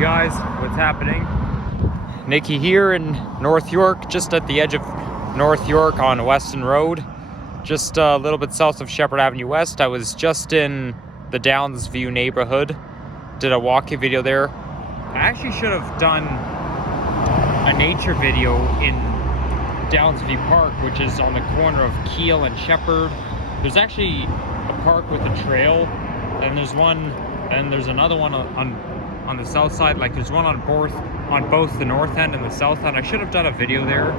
guys, what's happening? Nikki here in North York, just at the edge of North York on Weston Road, just a little bit south of Shepherd Avenue West. I was just in the Downs View neighborhood, did a walking video there. I actually should have done a nature video in Downs View Park, which is on the corner of Keel and Shepherd. There's actually a park with a trail, and there's another one on the south side. Like there's one on both the north end and the south end. I should have done a video there,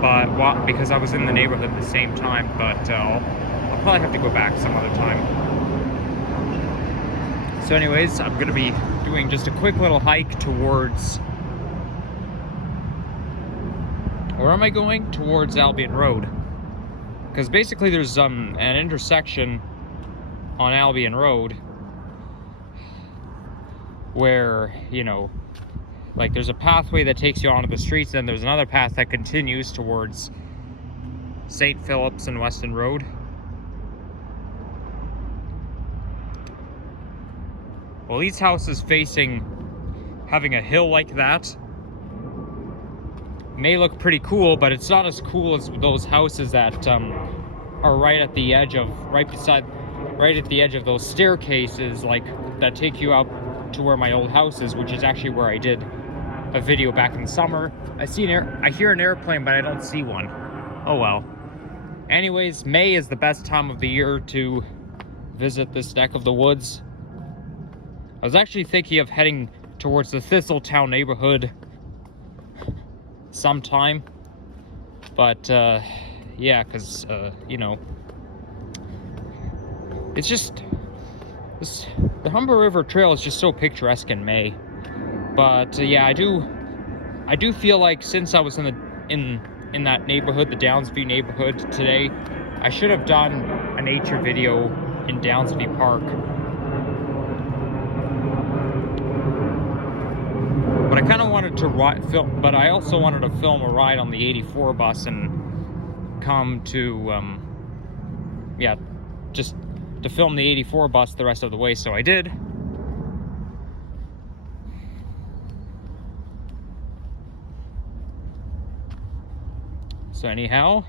but because I was in the neighborhood at the same time. But I'll probably have to go back some other time. So anyways, I'm gonna be doing just a quick little hike towards, where am I going? Towards Albion Road. Because basically there's an intersection on Albion Road where, you know, like there's a pathway that takes you onto the streets, and there's another path that continues towards St. Philip's and Weston Road. Well, these houses having a hill like that may look pretty cool, but it's not as cool as those houses that are right at the edge of those staircases, like that take you out to where my old house is, which is actually where I did a video back in the summer. I hear an airplane, but I don't see one. Oh well. Anyways, May is the best time of the year to visit this neck of the woods. I was actually thinking of heading towards the Thistletown neighborhood sometime, but yeah, because you know, it's just the Humber River Trail is just so picturesque in May. But yeah, I do feel like since I was in that neighborhood, the Downsview neighborhood today, I should have done a nature video in Downsview Park. But I kind of wanted to film, but I also wanted to film a ride on the 84 bus and come to, yeah, just to film the 84 bus the rest of the way, so I did. So anyhow,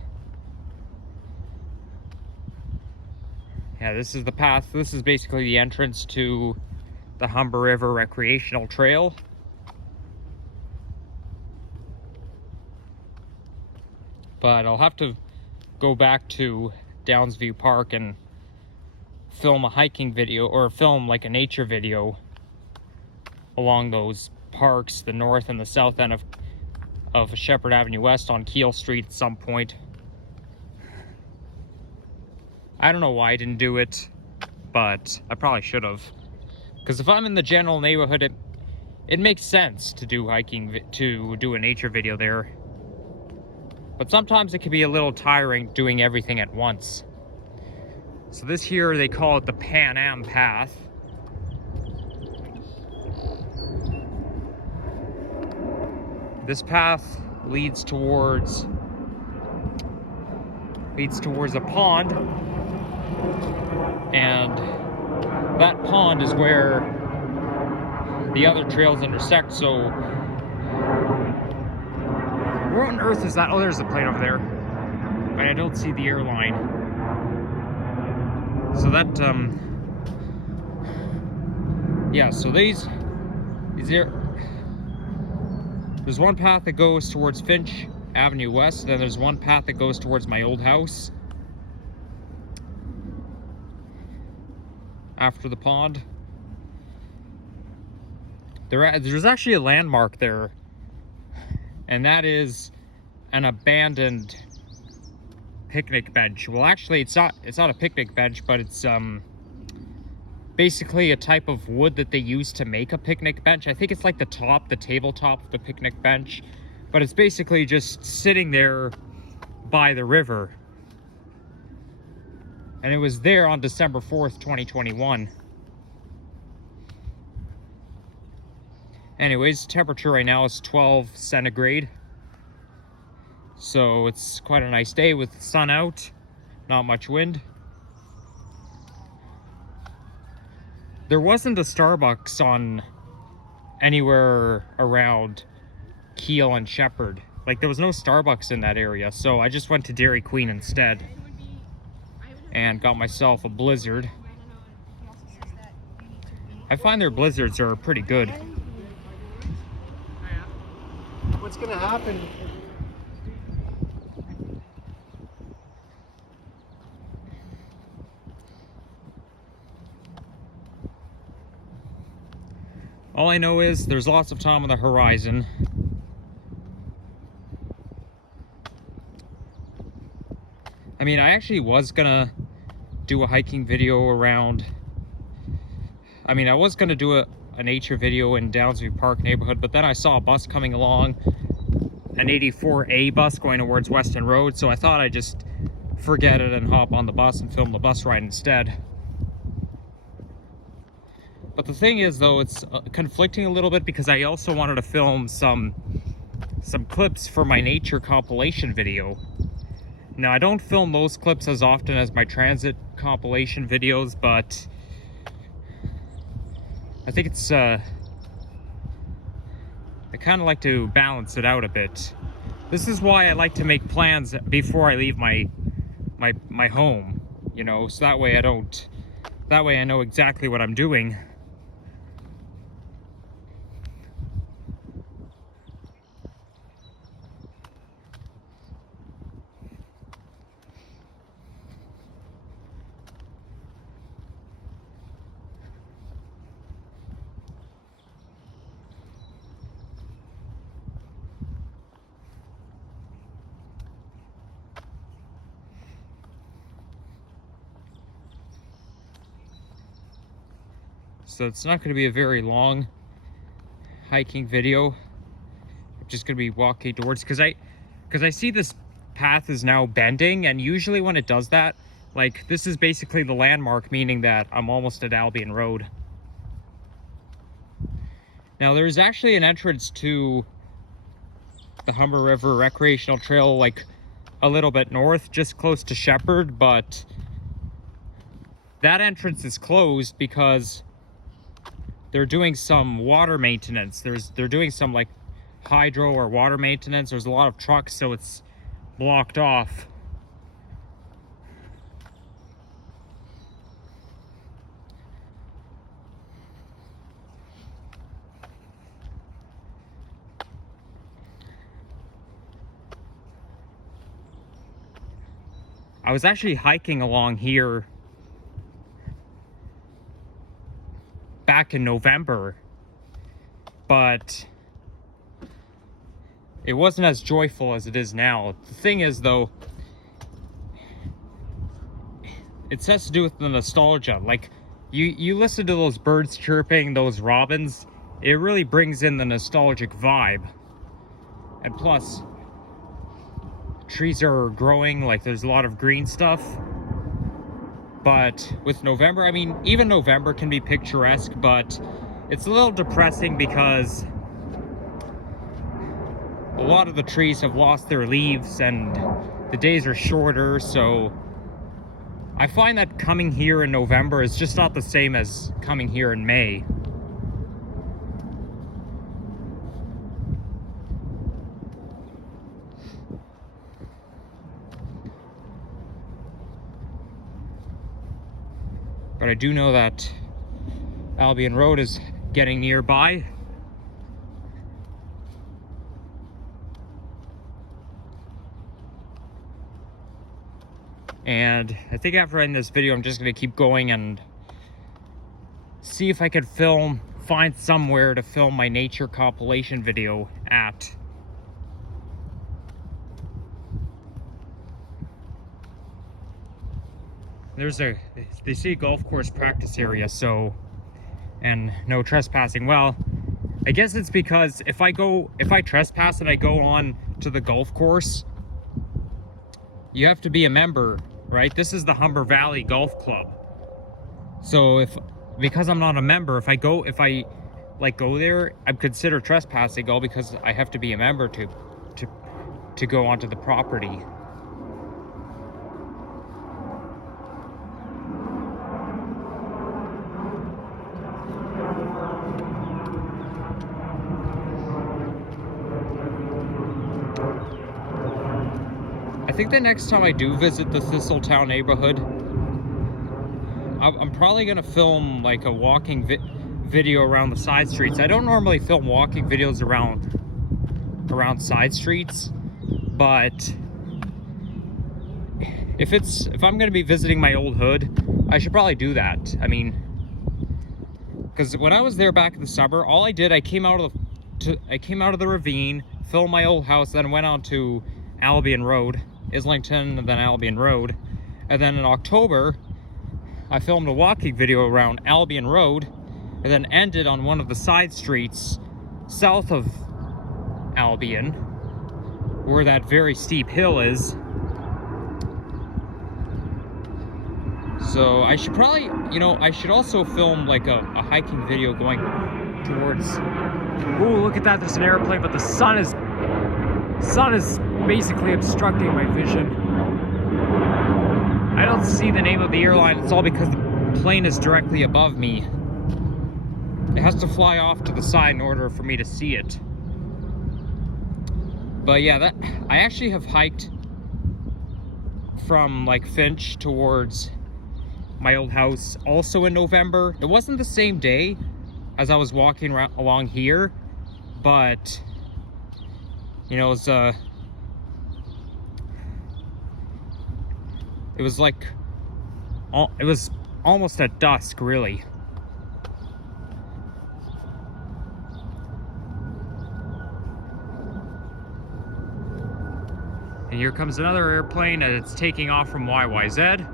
yeah, this is the path. This is basically the entrance to the Humber River Recreational Trail. But I'll have to go back to Downsview Park and film a hiking video, or film like a nature video along those parks, the north and the south end of Shepherd Avenue West on Keel Street at some point. I don't know why I didn't do it, but I probably should have. Because if I'm in the general neighborhood, it makes sense to do a nature video there. But sometimes it can be a little tiring doing everything at once. So this here, they call it the Pan Am Path. This path leads towards a pond, and that pond is where the other trails intersect. So where on earth is that? Oh, there's the plane over there, but I don't see the airline. So that, yeah, so there's one path that goes towards Finch Avenue West, then there's one path that goes towards my old house after the pond. There's actually a landmark there, and that is an abandoned picnic bench. Well, actually, it's not a picnic bench, but it's basically a type of wood that they use to make a picnic bench. I think it's like the tabletop of the picnic bench, but it's basically just sitting there by the river. And it was there on December 4th, 2021. Anyways, temperature right now is 12 centigrade. So it's quite a nice day with the sun out, not much wind. There wasn't a Starbucks anywhere around Keel and Shepherd. Like, there was no Starbucks in that area, so I just went to Dairy Queen instead and got myself a Blizzard. I find their Blizzards are pretty good. What's gonna happen? All I know is there's lots of time on the horizon. I mean, I actually was gonna do a hiking video around... I mean, I was gonna do a nature video in Downsview Park neighborhood, but then I saw a bus coming along, an 84A bus going towards Weston Road, so I thought I'd just forget it and hop on the bus and film the bus ride instead. But the thing is, though, it's conflicting a little bit because I also wanted to film some clips for my nature compilation video. Now, I don't film those clips as often as my transit compilation videos, but I think it's, I kind of like to balance it out a bit. This is why I like to make plans before I leave my home, you know, so that way I know exactly what I'm doing. So it's not going to be a very long hiking video. I'm just going to be walking towards, because I see this path is now bending, and usually when it does that, like, this is basically the landmark, meaning that I'm almost at Albion Road. Now, there's actually an entrance to the Humber River Recreational Trail, like a little bit north, just close to Shepherd, but that entrance is closed because they're doing some water maintenance. They're doing some like hydro or water maintenance. There's a lot of trucks, so it's blocked off. I was actually hiking along here back in November, but it wasn't as joyful as it is now. The thing is, though, it has to do with the nostalgia. Like, you listen to those birds chirping, those robins, it really brings in the nostalgic vibe. And plus, trees are growing, like there's a lot of green stuff. But with November, I mean, even November can be picturesque, but it's a little depressing because a lot of the trees have lost their leaves and the days are shorter, so I find that coming here in November is just not the same as coming here in May. But I do know that Albion Road is getting nearby. And I think after ending this video, I'm just going to keep going and see if I could find somewhere to film my nature compilation video at. They say golf course practice area, so, and no trespassing. Well, I guess it's because if I trespass and I go on to the golf course, you have to be a member, right? This is the Humber Valley Golf Club. So because I'm not a member, if I go there, I'm considered trespassing all because I have to be a member to go onto the property. think the next time I do visit the Thistletown neighborhood, I'm probably gonna film like a walking video around the side streets. I don't normally film walking videos around side streets, but if I'm gonna be visiting my old hood, I should probably do that. I mean, because when I was there back in the summer, all I did, I came out of the ravine, filmed my old house, then went on to Albion Road, Islington, and then Albion Road, and then in October, I filmed a walking video around Albion Road, and then ended on one of the side streets south of Albion, where that very steep hill is. So I should probably, I should also film like a hiking video going towards... Ooh, look at that, there's an airplane, but the sun is basically obstructing my vision. I don't see the name of the airline. It's all because the plane is directly above me. It has to fly off to the side in order for me to see it. But yeah, I actually have hiked from like Finch towards my old house also in November. It wasn't the same day as I was walking along here, but it was almost at dusk, really. And here comes another airplane, and it's taking off from YYZ.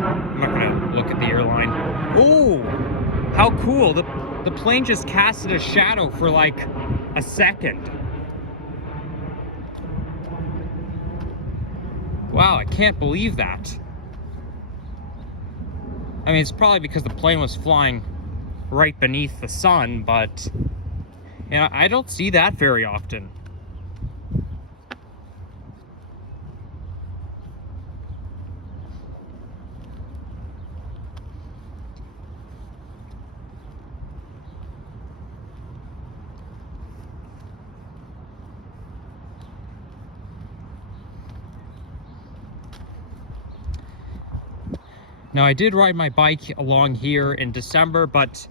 I'm not gonna look at the airline. Oh, how cool! The plane just casted a shadow for like a second. Wow, I can't believe that. I mean, it's probably because the plane was flying right beneath the sun, but I don't see that very often. Now, I did ride my bike along here in December, but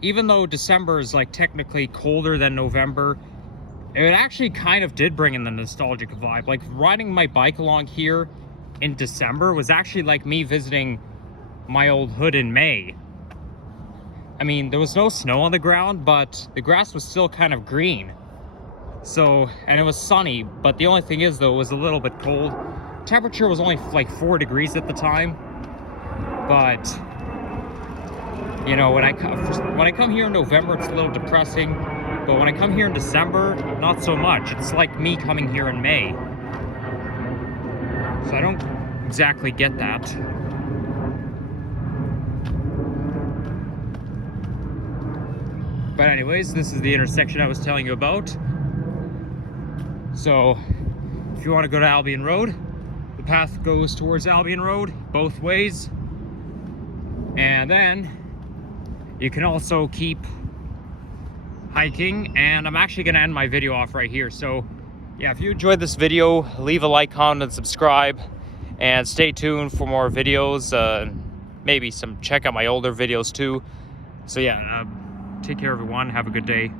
even though December is like technically colder than November, it actually kind of did bring in the nostalgic vibe. Like, riding my bike along here in December was actually like me visiting my old hood in May. I mean, there was no snow on the ground, but the grass was still kind of green. So, and it was sunny, but the only thing is though, it was a little bit cold. Temperature was only like 4 degrees at the time, but when I come here in November, it's a little depressing, but when I come here in December, not so much. It's like me coming here in May, so I don't exactly get that. But anyways, this is the intersection I was telling you about. So if you want to go to Albion Road, the path goes towards Albion Road both ways, and then you can also keep hiking. And I'm actually going to end my video off right here. So yeah, if you enjoyed this video, leave a like, comment, and subscribe, and stay tuned for more videos. Maybe check out my older videos too. So yeah, take care everyone, have a good day.